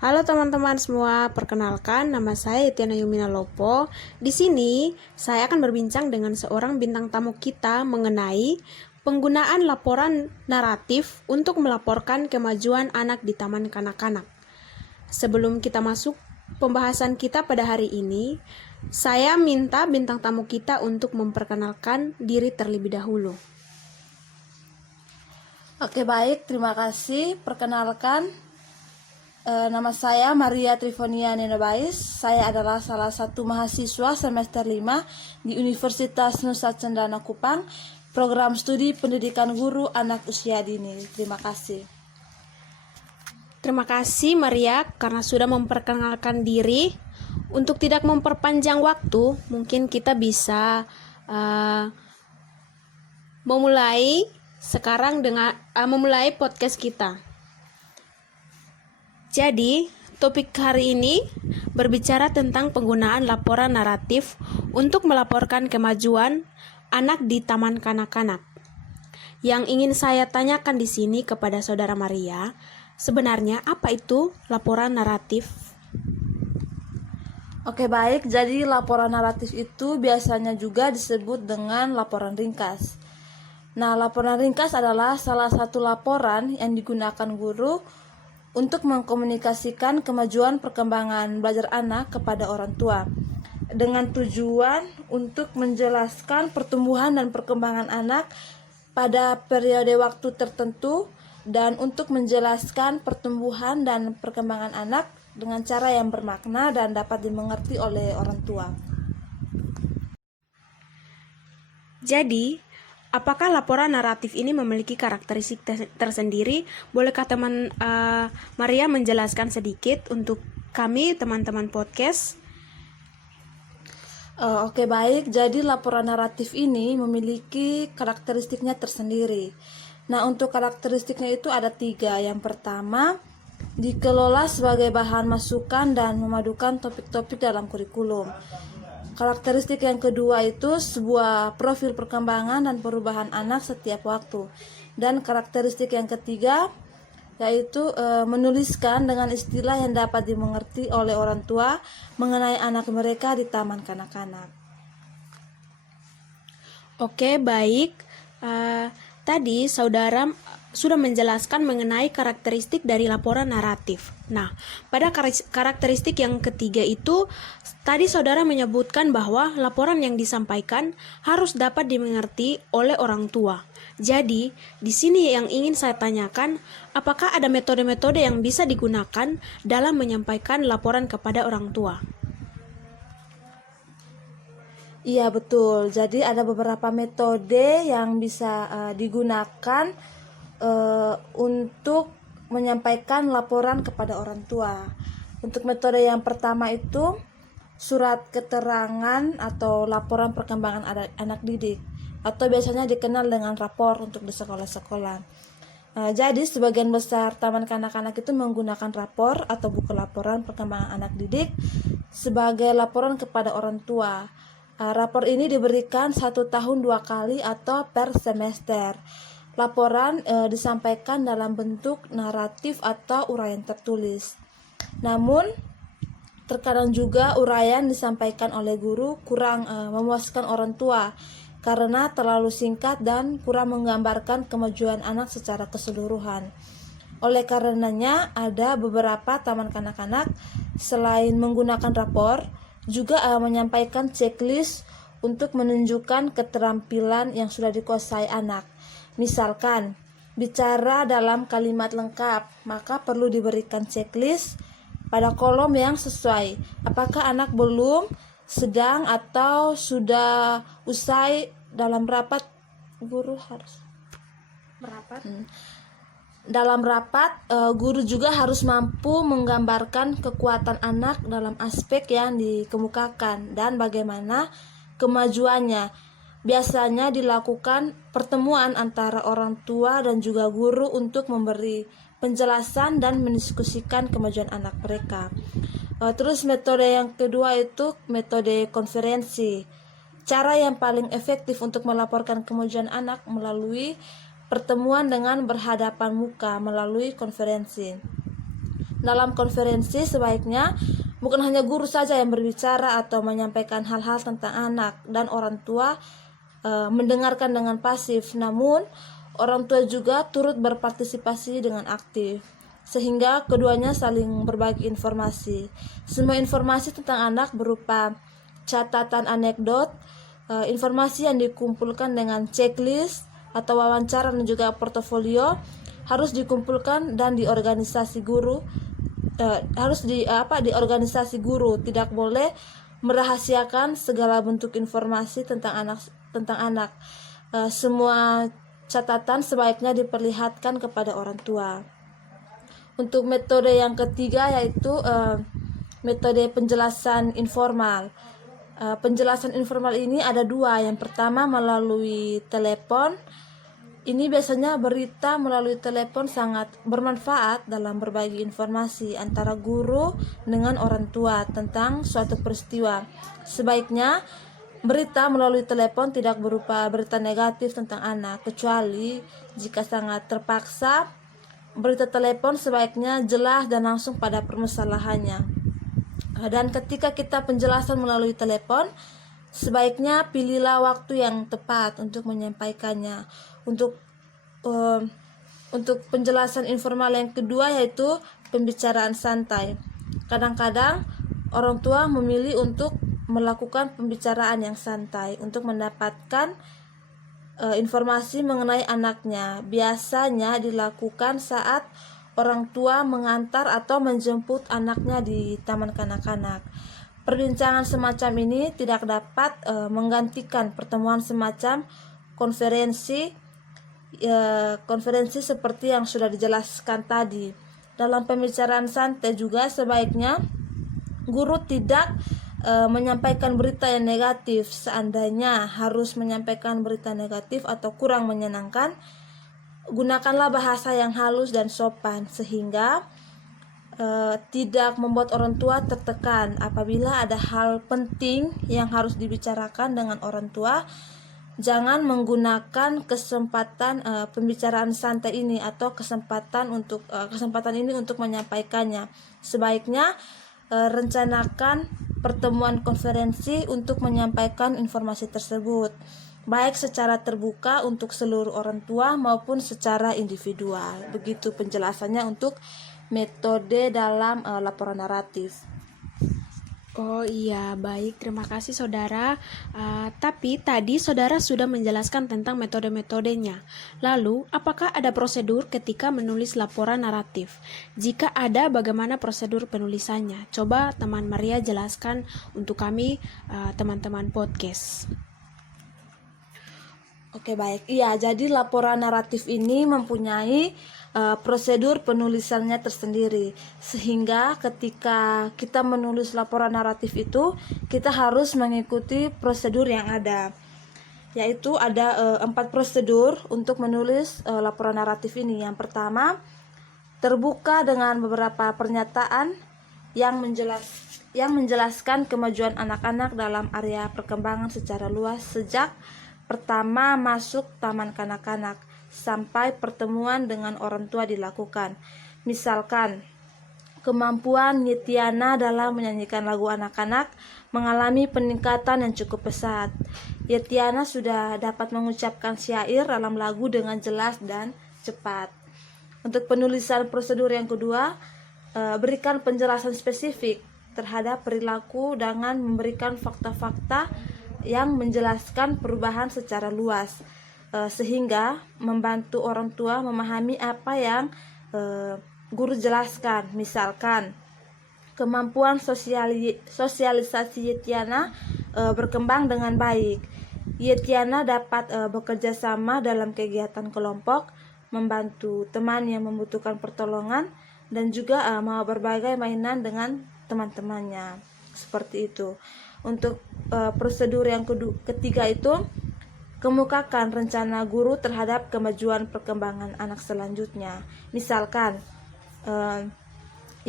Halo teman-teman semua, perkenalkan nama saya Etiana Yumina Lopo. Di sini saya akan berbincang dengan seorang bintang tamu kita mengenai penggunaan laporan naratif untuk melaporkan kemajuan anak di taman kanak-kanak. Sebelum kita masuk pembahasan kita pada hari ini, saya minta bintang tamu kita untuk memperkenalkan diri terlebih dahulu. Oke, baik, terima kasih. Perkenalkan, nama saya Maria Trifonia Nenobais. Saya adalah salah satu mahasiswa semester 5 di Universitas Nusa Cendana Kupang, program studi pendidikan guru anak usia dini. Terima kasih. Terima kasih Maria karena sudah memperkenalkan diri. Untuk tidak memperpanjang waktu, mungkin kita bisa memulai sekarang dengan memulai podcast kita. Jadi, topik hari ini berbicara tentang penggunaan laporan naratif untuk melaporkan kemajuan anak di taman kanak-kanak. Yang ingin saya tanyakan di sini kepada Saudara Maria, sebenarnya apa itu laporan naratif? Oke, baik. Jadi laporan naratif itu biasanya juga disebut dengan laporan ringkas. Nah, laporan ringkas adalah salah satu laporan yang digunakan guru untuk mengkomunikasikan kemajuan perkembangan belajar anak kepada orang tua dengan tujuan untuk menjelaskan pertumbuhan dan perkembangan anak pada periode waktu tertentu dan untuk menjelaskan pertumbuhan dan perkembangan anak dengan cara yang bermakna dan dapat dimengerti oleh orang tua. Jadi, apakah laporan naratif ini memiliki karakteristik tersendiri? Bolehkah teman Maria menjelaskan sedikit untuk kami, teman-teman podcast? Oke, baik. Jadi laporan naratif ini memiliki karakteristiknya tersendiri. Nah, untuk karakteristiknya itu ada 3. Yang pertama, dikelola sebagai bahan masukan dan memadukan topik-topik dalam kurikulum. Karakteristik yang kedua itu sebuah profil perkembangan dan perubahan anak setiap waktu. Dan karakteristik yang ketiga yaitu menuliskan dengan istilah yang dapat dimengerti oleh orang tua mengenai anak mereka di taman kanak-kanak. Oke, baik. Tadi saudara sudah menjelaskan mengenai karakteristik dari laporan naratif. Nah, pada karakteristik yang ketiga itu, tadi saudara menyebutkan bahwa laporan yang disampaikan harus dapat dimengerti oleh orang tua. Jadi, di sini yang ingin saya tanyakan, apakah ada metode-metode yang bisa digunakan dalam menyampaikan laporan kepada orang tua? Iya, betul. Jadi ada beberapa metode yang bisa digunakan untuk menyampaikan laporan kepada orang tua. Untuk metode yang pertama itu surat keterangan atau laporan perkembangan anak didik, atau biasanya dikenal dengan rapor untuk di sekolah-sekolah. Jadi sebagian besar taman kanak-kanak itu menggunakan rapor atau buku laporan perkembangan anak didik sebagai laporan kepada orang tua. Rapor ini diberikan 1 tahun 2 kali atau per semester. Laporan disampaikan dalam bentuk naratif atau uraian tertulis. Namun, terkadang juga uraian disampaikan oleh guru kurang memuaskan orang tua karena terlalu singkat dan kurang menggambarkan kemajuan anak secara keseluruhan. Oleh karenanya, ada beberapa taman kanak-kanak selain menggunakan rapor, juga menyampaikan checklist untuk menunjukkan keterampilan yang sudah dikuasai anak. Misalkan, bicara dalam kalimat lengkap, maka perlu diberikan checklist pada kolom yang sesuai. Apakah anak belum, sedang, atau sudah usai dalam rapat? Guru harus Merapat. Dalam rapat, guru juga harus mampu menggambarkan kekuatan anak dalam aspek yang dikemukakan dan bagaimana kemajuannya. Biasanya dilakukan pertemuan antara orang tua dan juga guru untuk memberi penjelasan dan mendiskusikan kemajuan anak mereka. Terus metode yang kedua itu metode konferensi. Cara yang paling efektif untuk melaporkan kemajuan anak melalui pertemuan dengan berhadapan muka melalui konferensi. Dalam konferensi sebaiknya bukan hanya guru saja yang berbicara atau menyampaikan hal-hal tentang anak dan orang tua mendengarkan dengan pasif, namun orang tua juga turut berpartisipasi dengan aktif, sehingga keduanya saling berbagi informasi. Semua informasi tentang anak berupa catatan anekdot, informasi yang dikumpulkan dengan checklist atau wawancara dan juga portofolio harus dikumpulkan dan di organisasi guru di organisasi guru. Tidak boleh merahasiakan segala bentuk informasi tentang anak. Semua catatan sebaiknya diperlihatkan kepada orang tua. Untuk metode yang ketiga yaitu metode penjelasan informal. Penjelasan informal ini ada dua. Yang pertama melalui telepon. Ini biasanya berita melalui telepon sangat bermanfaat dalam berbagi informasi antara guru dengan orang tua tentang suatu peristiwa. Sebaiknya berita melalui telepon tidak berupa berita negatif tentang anak, kecuali jika sangat terpaksa. Berita telepon sebaiknya jelas dan langsung pada permasalahannya. Dan ketika kita penjelasan melalui telepon, sebaiknya pilihlah waktu yang tepat untuk menyampaikannya. Untuk penjelasan informal yang kedua yaitu pembicaraan santai. Kadang-kadang orang tua memilih untuk melakukan pembicaraan yang santai untuk mendapatkan informasi mengenai anaknya. Biasanya dilakukan saat orang tua mengantar atau menjemput anaknya di taman kanak-kanak. Perbincangan semacam ini tidak dapat menggantikan pertemuan semacam konferensi seperti yang sudah dijelaskan tadi. Dalam pembicaraan santai juga sebaiknya guru tidak menyampaikan berita yang negatif. Seandainya harus menyampaikan berita negatif atau kurang menyenangkan, gunakanlah bahasa yang halus dan sopan sehingga tidak membuat orang tua tertekan. Apabila ada hal penting yang harus dibicarakan dengan orang tua, jangan menggunakan kesempatan pembicaraan santai ini atau kesempatan ini untuk menyampaikannya. Sebaiknya rencanakan pertemuan konferensi untuk menyampaikan informasi tersebut, baik secara terbuka untuk seluruh orang tua maupun secara individual. Begitu penjelasannya untuk metode dalam laporan naratif. Oh iya, baik. Terima kasih saudara. Tapi tadi saudara sudah menjelaskan tentang metode-metodenya. Lalu, apakah ada prosedur ketika menulis laporan naratif? Jika ada, bagaimana prosedur penulisannya? Coba teman Maria jelaskan untuk kami, teman-teman podcast. Oke, baik. Iya, jadi laporan naratif ini mempunyai prosedur penulisannya tersendiri, sehingga ketika kita menulis laporan naratif itu kita harus mengikuti prosedur yang ada, yaitu ada 4 prosedur untuk menulis laporan naratif ini. Yang pertama, terbuka dengan beberapa pernyataan yang menjelaskan kemajuan anak-anak dalam area perkembangan secara luas sejak pertama masuk taman kanak-kanak sampai pertemuan dengan orang tua dilakukan. Misalkan, kemampuan Yetiana dalam menyanyikan lagu anak-anak mengalami peningkatan yang cukup pesat. Yetiana sudah dapat mengucapkan syair dalam lagu dengan jelas dan cepat. Untuk penulisan prosedur yang kedua, berikan penjelasan spesifik terhadap perilaku dengan memberikan fakta-fakta yang menjelaskan perubahan secara luas, sehingga membantu orang tua memahami apa yang guru jelaskan. Misalkan, kemampuan sosialisasi Yetiana berkembang dengan baik. Yetiana dapat bekerja sama dalam kegiatan kelompok, membantu teman yang membutuhkan pertolongan, dan juga mau berbagai mainan dengan teman-temannya. Seperti itu. Untuk prosedur yang ketiga itu, kemukakan rencana guru terhadap kemajuan perkembangan anak selanjutnya. Misalkan,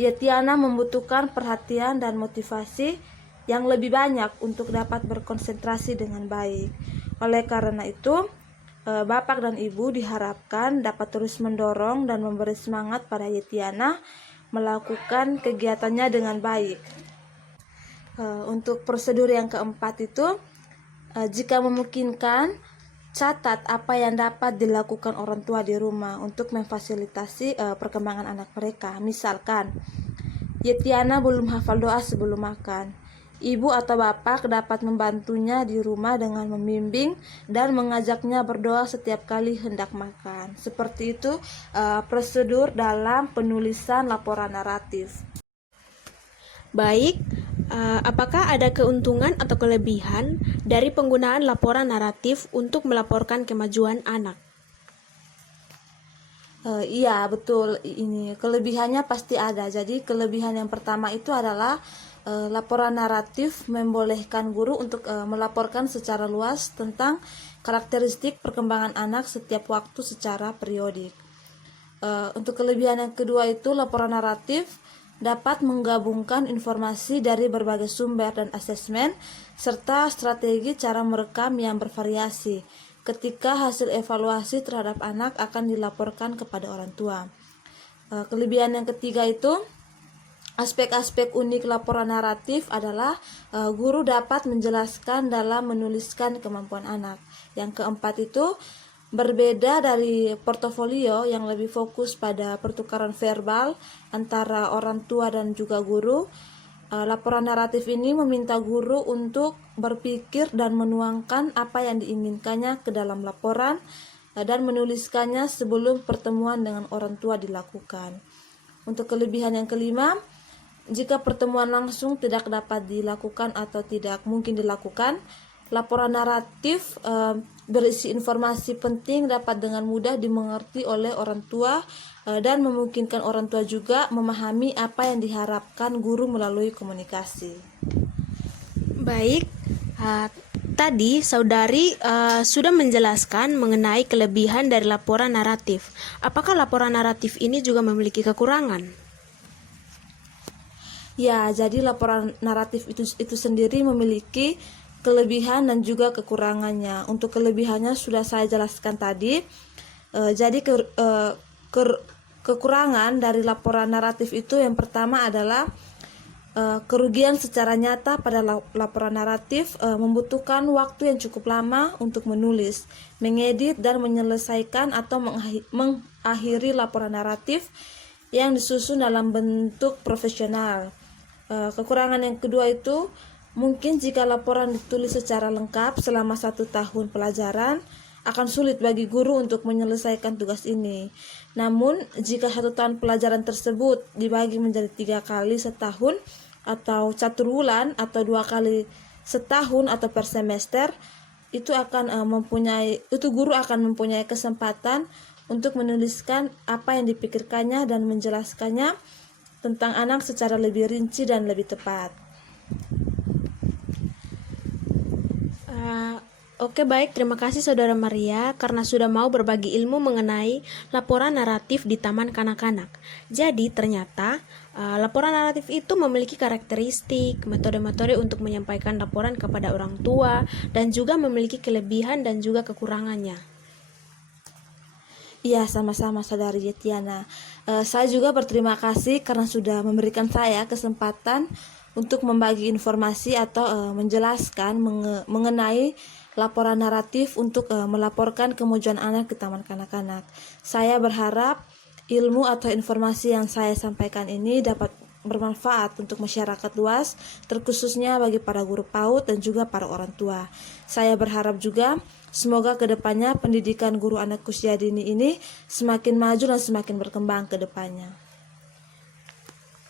Yetiana membutuhkan perhatian dan motivasi yang lebih banyak untuk dapat berkonsentrasi dengan baik. Oleh karena itu, bapak dan ibu diharapkan dapat terus mendorong dan memberi semangat pada Yetiana melakukan kegiatannya dengan baik. Untuk prosedur yang keempat itu, jika memungkinkan, catat apa yang dapat dilakukan orang tua di rumah untuk memfasilitasi perkembangan anak mereka. Misalkan, Yetiana belum hafal doa sebelum makan. Ibu atau bapak dapat membantunya di rumah dengan membimbing dan mengajaknya berdoa setiap kali hendak makan. Seperti itu prosedur dalam penulisan laporan naratif. Baik, apakah ada keuntungan atau kelebihan dari penggunaan laporan naratif untuk melaporkan kemajuan anak? Iya, betul. Ini kelebihannya pasti ada. Jadi kelebihan yang pertama itu adalah laporan naratif membolehkan guru untuk melaporkan secara luas tentang karakteristik perkembangan anak setiap waktu secara periodik. Untuk kelebihan yang kedua itu, laporan naratif dapat menggabungkan informasi dari berbagai sumber dan asesmen serta strategi cara merekam yang bervariasi ketika hasil evaluasi terhadap anak akan dilaporkan kepada orang tua. Kelebihan yang ketiga itu, aspek-aspek unik laporan naratif adalah guru dapat menjelaskan dalam menuliskan kemampuan anak. Yang keempat itu, berbeda dari portofolio yang lebih fokus pada pertukaran verbal antara orang tua dan juga guru, laporan naratif ini meminta guru untuk berpikir dan menuangkan apa yang diinginkannya ke dalam laporan dan menuliskannya sebelum pertemuan dengan orang tua dilakukan. Untuk kelebihan yang kelima, jika pertemuan langsung tidak dapat dilakukan atau tidak mungkin dilakukan, laporan naratif berisi informasi penting dapat dengan mudah dimengerti oleh orang tua dan memungkinkan orang tua juga memahami apa yang diharapkan guru melalui komunikasi. Baik, tadi saudari sudah menjelaskan mengenai kelebihan dari laporan naratif. Apakah laporan naratif ini juga memiliki kekurangan? Ya, jadi laporan naratif itu sendiri memiliki kelebihan dan juga kekurangannya. Untuk kelebihannya sudah saya jelaskan tadi. Jadi kekurangan dari laporan naratif itu yang pertama adalah kerugian secara nyata pada laporan naratif membutuhkan waktu yang cukup lama untuk menulis, mengedit dan menyelesaikan atau mengakhiri laporan naratif yang disusun dalam bentuk profesional. Kekurangan yang kedua itu, mungkin jika laporan ditulis secara lengkap selama 1 tahun pelajaran, akan sulit bagi guru untuk menyelesaikan tugas ini. Namun, jika 1 tahun pelajaran tersebut dibagi menjadi 3 kali setahun, atau 1 bulan, atau 2 kali setahun atau per semester, itu guru akan mempunyai kesempatan untuk menuliskan apa yang dipikirkannya dan menjelaskannya tentang anak secara lebih rinci dan lebih tepat. Oke, baik, terima kasih Saudara Maria karena sudah mau berbagi ilmu mengenai laporan naratif di Taman Kanak-Kanak. Jadi ternyata laporan naratif itu memiliki karakteristik, metode-metode untuk menyampaikan laporan kepada orang tua, dan juga memiliki kelebihan dan juga kekurangannya. Iya, sama-sama Saudari Yetiana. Saya juga berterima kasih karena sudah memberikan saya kesempatan untuk membagi informasi atau menjelaskan mengenai laporan naratif untuk melaporkan kemajuan anak ke Taman Kanak-Kanak. Saya berharap ilmu atau informasi yang saya sampaikan ini dapat bermanfaat untuk masyarakat luas, terkhususnya bagi para guru PAUD dan juga para orang tua. Saya berharap juga semoga kedepannya pendidikan guru anak usia dini ini semakin maju dan semakin berkembang ke depannya.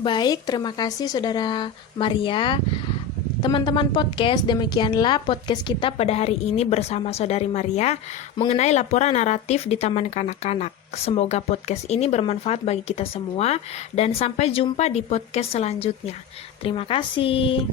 Baik, terima kasih Saudara Maria. Teman-teman podcast, demikianlah podcast kita pada hari ini bersama Saudari Maria mengenai laporan naratif di Taman Kanak-Kanak. Semoga podcast ini bermanfaat bagi kita semua dan sampai jumpa di podcast selanjutnya. Terima kasih.